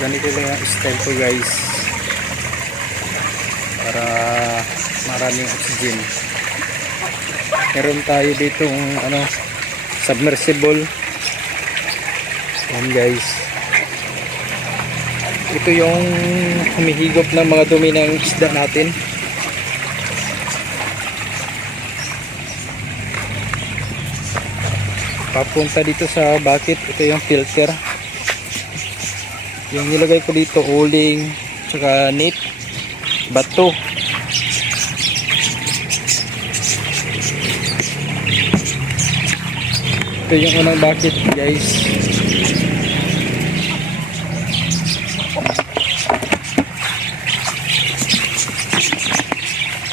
Ganito lang yung style ko guys, para maraming oxygen. Meron tayo dito submersible. Yan guys, ito yung humihigop ng mga dumi ng isda natin. Papunta dito sa bucket. Ito yung filter. Yung nilagay ko dito, uling, tsaka net, bato. Ito yung unang bucket guys.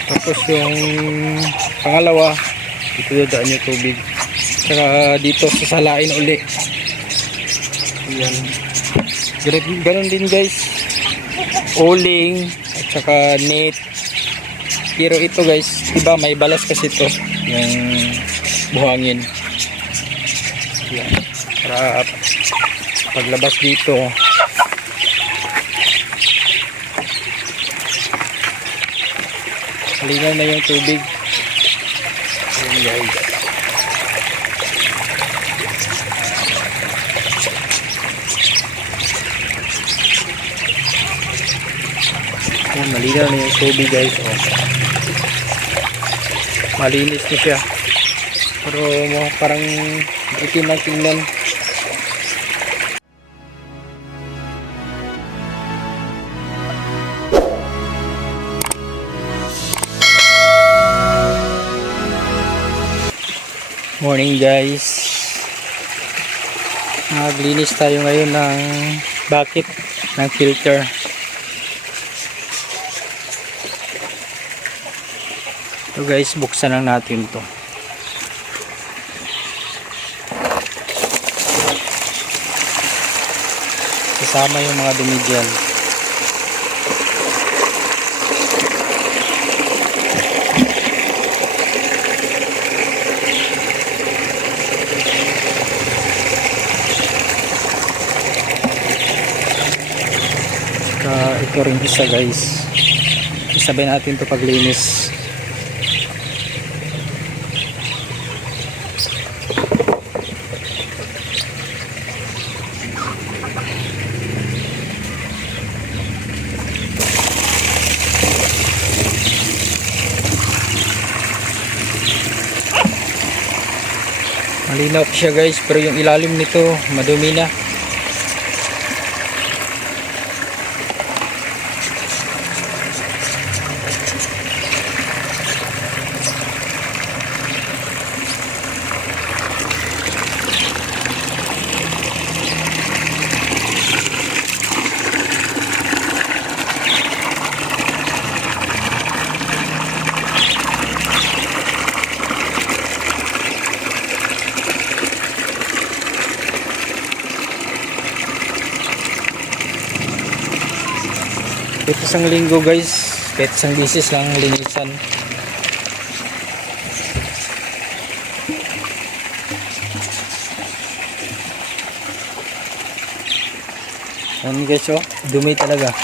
Tapos yung pangalawa, ito dadaan yung tubig. Saka dito sasalain uli. Ayan. Ganun din guys, uling at saka net. Pero ito guys, iba may balas kasi ito yung buhangin. Ayan. Para paglabas dito halinaw na yung tubig. Ayan guys. Ayan, malinaw na yung tubig guys. Malinis na siya. Pero parang itim ang tingnan. Morning guys, naglinis tayo ngayon ng bucket ng filter. So guys, buksan lang natin to. Kasama yung mga dumi dyan. Ito rin isa guys, isabay natin to paglinis. Malinaw siya guys, pero yung ilalim nito madumi na. Kahit isang linggo guys, kahit isang bisis lang linisan. Ayan guys, dumi talaga.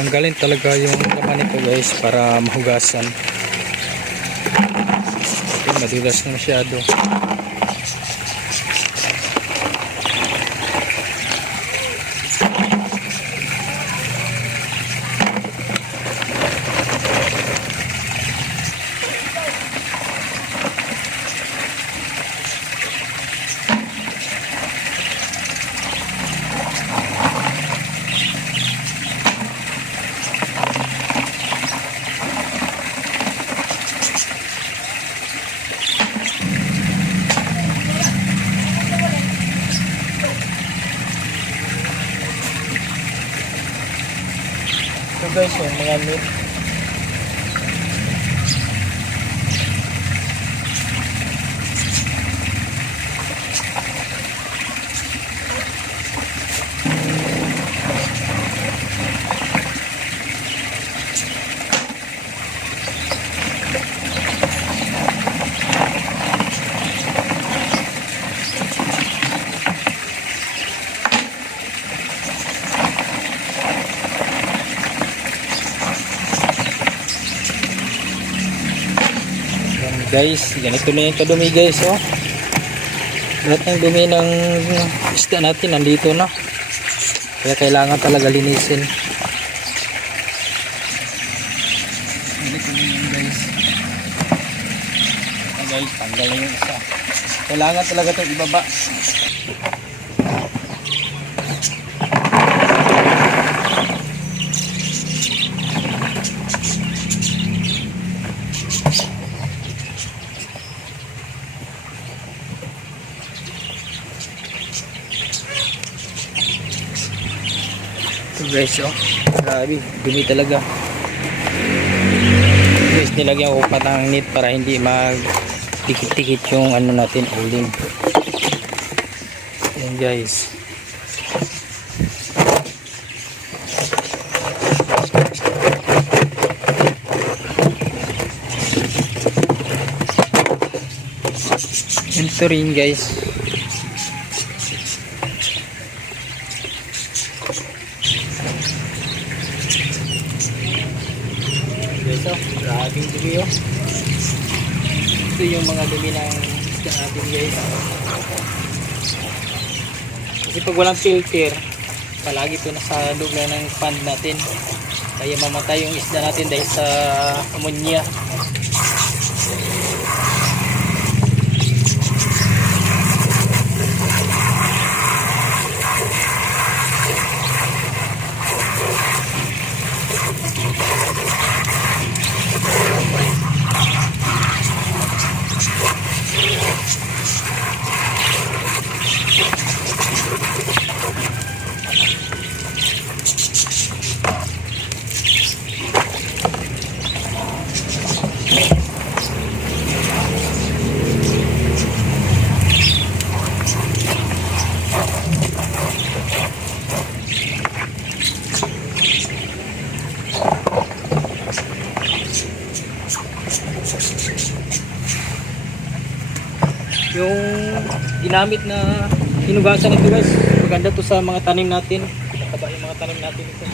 Tanggalin talaga yung laman nito guys para mahugasan. Okay, madulas na masyado. Ito guys, yung mga meat. Guys, ganito na yung kadumi guys, oh. Lahat ng dumi ng isda natin nandito na. Kaya kailangan talaga linisin. Ganito na yun guys. Guys, tanggal na yung isa. Kailangan talaga itong ibaba. Guys, oh, grabe, dumi talaga. Guys, nilagyan ko pa ng net para hindi mag dikit-dikit yung ano natin, uling. Ayan guys. Ito rin guys. So, grabe yung dumi, oh. Ito yung mga dumi ng isda natin guys. Kasi pag walang filter, palagi ito nasa loob lang ng pan natin. Kaya mamatay yung isda natin dahil sa ammonia. Yung ginamit na hinugasan nito guys, maganda to sa mga tanim natin. Taba yung mga tanim natin ito.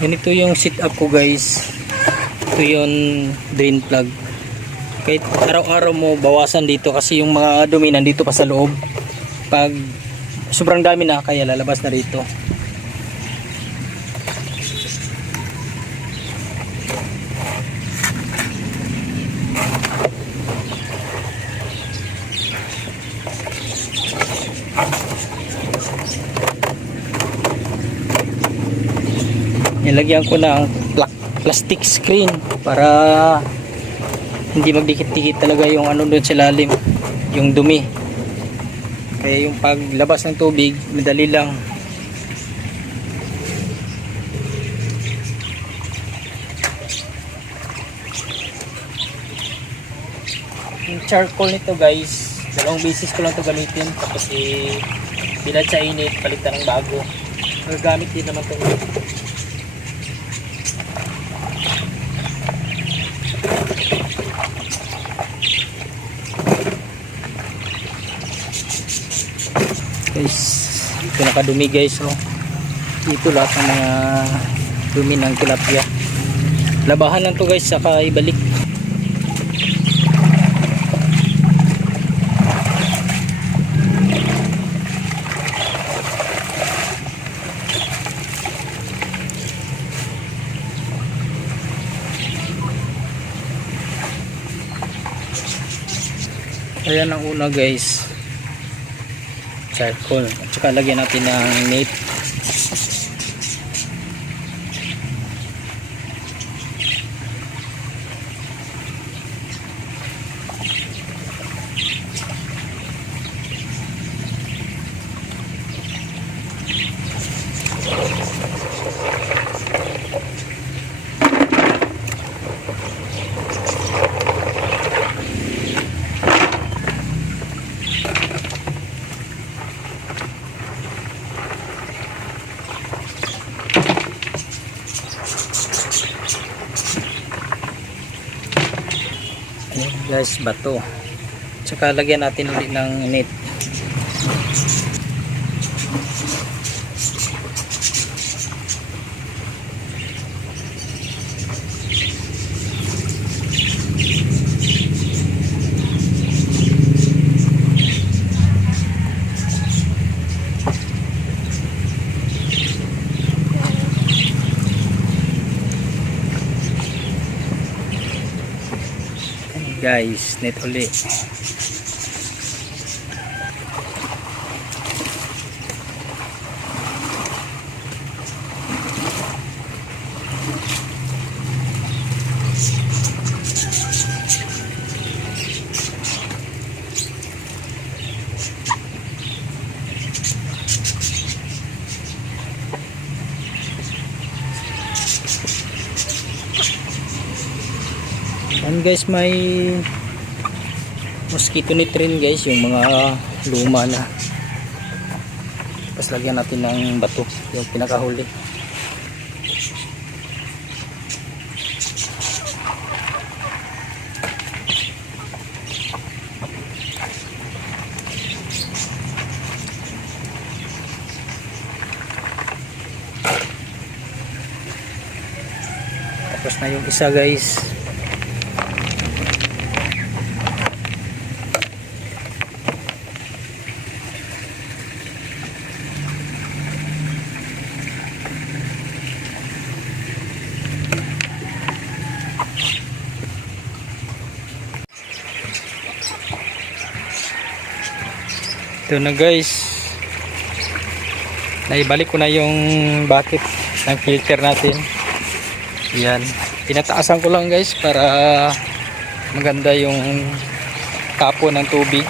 Ganito yung sit up ko guys. Ito yung drain plug. Kahit araw-araw mo bawasan dito kasi yung mga dumi nandito pa sa loob. Pag sobrang dami na kaya lalabas na rito. Nilagyan ko ng plastic screen para hindi magdikit-dikit talaga yung ano doon sa lalim, yung dumi. Kaya yung paglabas ng tubig madali lang. Yung charcoal nito guys, dalawang beses ko lang ito gamitin, tapos bilad sa init, palitan ng bago. Gamit din naman ito. Guys, ito nakadumi guys, oh. Ito lahat ng mga dumi ng tilapia. Labahan lang to guys, saka ibalik. Ayan ang una guys, charcoal, at saka lagyan natin ng net. Ayan guys, bato, tsaka lagyan natin ulit ng net. Guys, net ulit. And guys, may mosquito net rin guys, yung mga luma na. Tapos lagyan natin ng bato, yung pinakahuli. Tapos na yung isa guys. Ito na guys, naibalik ko na yung bucket ng filter natin. Yan, pinataasan ko lang guys para maganda yung tapo ng tubig.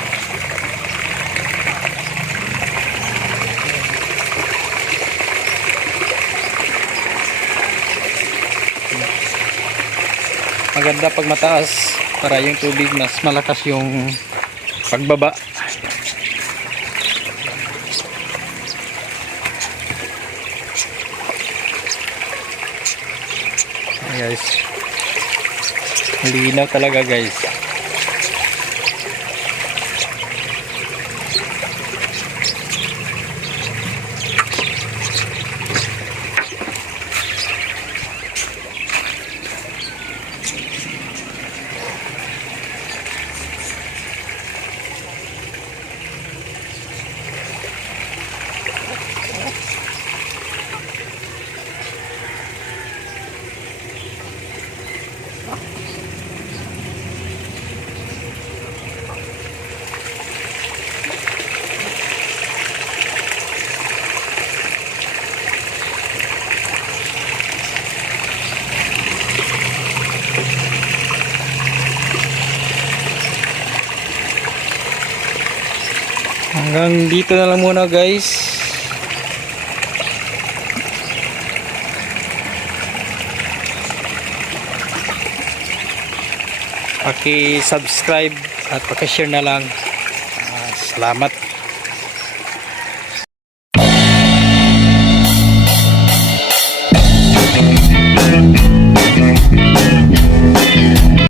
Maganda pag mataas para yung tubig mas malakas yung pagbaba. Guys, malinaw talaga guys. Hanggang dito na lang muna guys. Paki-subscribe at paki-share na lang. Salamat.